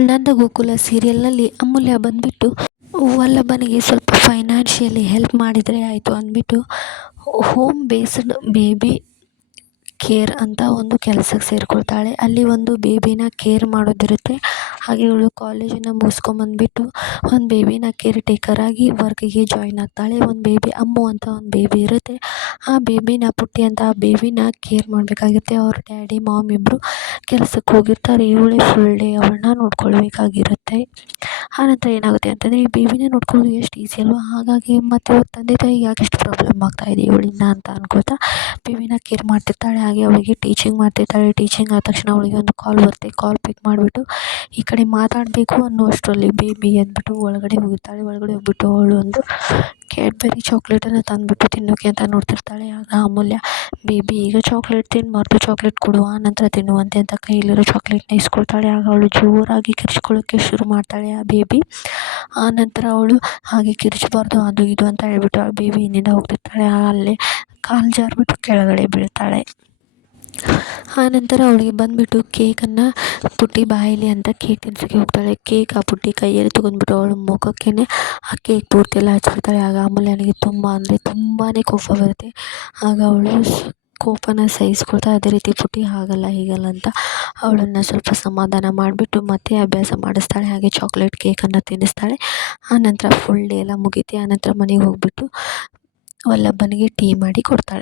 ನಂದ ಗೋಕುಲ ಸೀರಿಯಲ್ನಲ್ಲಿ ಅಮೂಲ್ಯ ಬಂದುಬಿಟ್ಟು ವಲ್ಲಭನಿಗೆ ಸ್ವಲ್ಪ financially help ಮಾಡಿದರೆ ಆಯಿತು ಅಂದ್ಬಿಟ್ಟು ಹೋಮ್ ಬೇಸ್ಡ್ ಬೇಬಿ ಕೇರ್ ಅಂತ ಒಂದು ಕೆಲಸಕ್ಕೆ ಸೇರಿಕೊಳ್ತಾಳೆ. ಅಲ್ಲಿ ಒಂದು ಬೇಬಿನ ಕೇರ್ ಮಾಡೋದಿರುತ್ತೆ. ಹಾಗೆ ಇವಳು ಕಾಲೇಜಿನ ಮುಗಿಸ್ಕೊಂಬಂದ್ಬಿಟ್ಟು ಒಂದು ಬೇಬಿನ ಕೇರ್ ಟೇಕರಾಗಿ ವರ್ಕಿಗೆ ಜಾಯ್ನ್ ಆಗ್ತಾಳೆ. ಒಂದು ಬೇಬಿ ಅಮ್ಮು ಅಂತ ಒಂದು ಬೇಬಿ ಇರುತ್ತೆ. ಆ ಬೇಬಿನ ಪುಟ್ಟಿ ಅಂತ ಆ ಬೇಬಿನ ಕೇರ್ ಮಾಡಬೇಕಾಗುತ್ತೆ. ಅವ್ರ ಡ್ಯಾಡಿ ಮಾಮ್ ಇಬ್ಬರು ಕೆಲಸಕ್ಕೆ ಹೋಗಿರ್ತಾರೆ. ಇವಳೇ ಫುಲ್ ಡೇ ಅವಳನ್ನ ನೋಡ್ಕೊಳ್ಬೇಕಾಗಿರುತ್ತೆ. ಆನಂತರ ಏನಾಗುತ್ತೆ ಅಂತಂದರೆ ಈ ಬೇಬಿನ ನೋಡ್ಕೊಳ್ಳೋದು ಎಷ್ಟು ಈಸಿ ಅಲ್ವಾ, ಹಾಗಾಗಿ ಮತ್ತು ಅವ್ರ ತಂದೆ ತಾಯಿಗೆ ಯಾಕೆ ಇಷ್ಟು ಪ್ರಾಬ್ಲಮ್ ಆಗ್ತಾಯಿದೆ ಇವಳಿಂದ ಅಂತ ಅನ್ಕೊಳ್ತಾ ಬೇಬಿನ ಕೇರ್ ಮಾಡ್ತಿರ್ತಾಳೆ. ಹಾಗೆ ಅವಳಿಗೆ ಟೀಚಿಂಗ್ ಮಾಡ್ತಿರ್ತಾಳೆ. ಟೀಚಿಂಗ್ ಆದ ತಕ್ಷಣ ಅವಳಿಗೆ ಒಂದು ಕಾಲ್ ಬರುತ್ತೆ. ಕಾಲ್ ಪಿಕ್ ಮಾಡಿಬಿಟ್ಟು ಈ ಕಡೆ ಮಾತಾಡಬೇಕು ಅನ್ನೋಷ್ಟರಲ್ಲಿ ಬೇಬಿ ಅಂದ್ಬಿಟ್ಟು ಒಳಗಡೆ ಹೋಗಿರ್ತಾಳೆ. ಒಳಗಡೆ ಹೋಗ್ಬಿಟ್ಟು ಅವಳು ಒಂದು ಕ್ಯಾಡ್ಬರಿ ಚಾಕ್ಲೇಟನ್ನು ತಂದುಬಿಟ್ಟು ತಿನ್ನೋಕೆ ಅಂತ ನೋಡ್ತಿರ್ತಾಳೆ. ಆಗ ಅಮೂಲ್ಯ, ಬೇಬಿ ಈಗ ಚಾಕ್ಲೇಟ್ ತಿನ್ನಬಾರ್ದು, ಚಾಕ್ಲೇಟ್ ಕೊಡುವ ನಂತರ ತಿನ್ನುವಂತೆ ಅಂತ ಕೈಯಲ್ಲಿರೋ ಚಾಕ್ಲೇಟ್ನ ಇಸ್ಕೊಳ್ತಾಳೆ. ಆಗ ಅವಳು ಜೋರಾಗಿ ಕಿರ್ಚ್ಕೊಳ್ಳೋಕ್ಕೆ ಶುರು ಮಾಡ್ತಾಳೆ ಆ ಬೇಬಿ. ಆ ನಂತರ ಅವಳು ಹಾಗೆ ಕಿರ್ಚಬಾರ್ದು ಅದು ಇದು ಅಂತ ಹೇಳ್ಬಿಟ್ಟು ಆ ಬೇಬಿ ಹಿಂದಿಂದ ಹೋಗ್ತಿರ್ತಾಳೆ. ಅಲ್ಲೇ ಕಾಲು ಜಾರ್ಬಿಟ್ಟು ಕೆಳಗಡೆ ಬೀಳ್ತಾಳೆ. ಆನಂತರ ಅವಳಿಗೆ ಬಂದುಬಿಟ್ಟು ಕೇಕನ್ನು ಪುಟ್ಟಿ ಬಾಯಿಲಿ ಅಂತ ಕೇಕ್ ತಿನ್ಸೋಕ್ಕೆ ಹೋಗ್ತಾಳೆ. ಕೇಕ್ ಆ ಪುಟ್ಟಿ ಕೈಯಲ್ಲಿ ತೊಗೊಂಡ್ಬಿಟ್ಟು ಅವಳ ಮುಖಕ್ಕೇ ಆ ಕೇಕ್ ಪೂರ್ತಿ ಎಲ್ಲ ಹಚ್ಬಿಡ್ತಾಳೆ. ಆಗ ಅಮೂಲ್ಯನಿಗೆ ತುಂಬ ಅಂದರೆ ತುಂಬಾ ಕೋಪ ಬರುತ್ತೆ. ಆಗ ಅವಳು ಕೋಪನ ಸಹಿಸ್ಕೊಳ್ತಾ ಅದೇ ರೀತಿ ಪುಟ್ಟಿ ಹಾಗಲ್ಲ ಹೀಗಲ್ಲ ಅಂತ ಅವಳನ್ನು ಸ್ವಲ್ಪ ಸಮಾಧಾನ ಮಾಡಿಬಿಟ್ಟು ಮತ್ತೆ ಅಭ್ಯಾಸ ಮಾಡಿಸ್ತಾಳೆ. ಹಾಗೆ ಚಾಕ್ಲೇಟ್ ಕೇಕನ್ನು ತಿನ್ನಿಸ್ತಾಳೆ. ಆನಂತರ ಫುಲ್ ಡೇ ಎಲ್ಲ ಮುಗೀತಿ. ಆನಂತರ ಮನೆಗೆ ಹೋಗ್ಬಿಟ್ಟು ವಲ್ಲಭನಿಗೆ ಟೀ ಮಾಡಿ ಕೊಡ್ತಾಳೆ.